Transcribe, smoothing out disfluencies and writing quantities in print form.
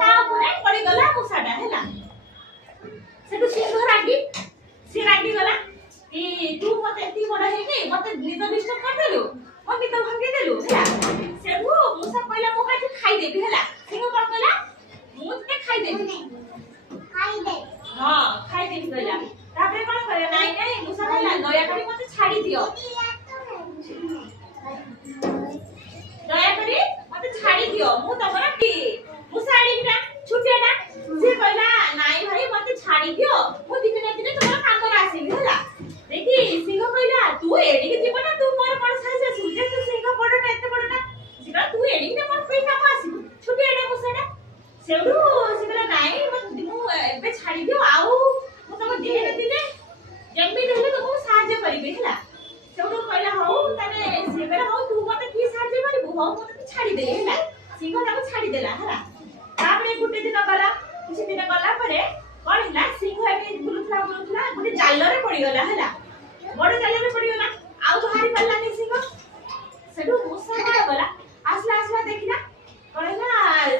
ता ऊपर पड़ी गला मुसाटा हैला सेटु सिंह रागी से रागी गला कि तू मते एती बड़ हे के मते निद डिस्टर्ब कर देलु मम्मी तो भांगी देलु हैला सेबु मुसा कहला मो का खाई देबी हैला सिंह कोन कहला मु ते खाई देबी खाई दे हां खाई देबी कहला तापरे कोन करे नाइ नाइ मुसा कहला दया करी मते छाड़ी दियो दया करी मते छाड़ी दियो मु तमरा की मुसाड़ी ना छुटेना से कहला नाइ भाई मते छाड़ी दियो मु दिने ना दिने तमरा काम कर आसीबी होला देखी सिंह कहला तू एडी के जीवन तू मोर कोन सासे सुजे तू सिंह बडटा एते बडटा सिका तू एडी के मोर कोई काम आसीबी छुटेना मुसाड़ा सेउडू सिकला नाइ मु एबे छाड़ी दियो आउ मु तम दिने ना दिने जेमी रहले तुमको साहाय्य करबी होला सेउडू कहला हौ तने सेबेला हौ तू मते की साहाय्य करबू हौ मते छाड़ी दे होला सिंह ताको छाड़ी देला होला तापरे गुटे दिन गला किछि दिन गला परे कोन होला सिंह एबे बुलुथला गुटे जाल रे पड़ी गला होला बड़ जाल रे पड़ी गला आउ तो हारी पल्लानी सिंह सेडू मुसा गला आसला देखिना कहला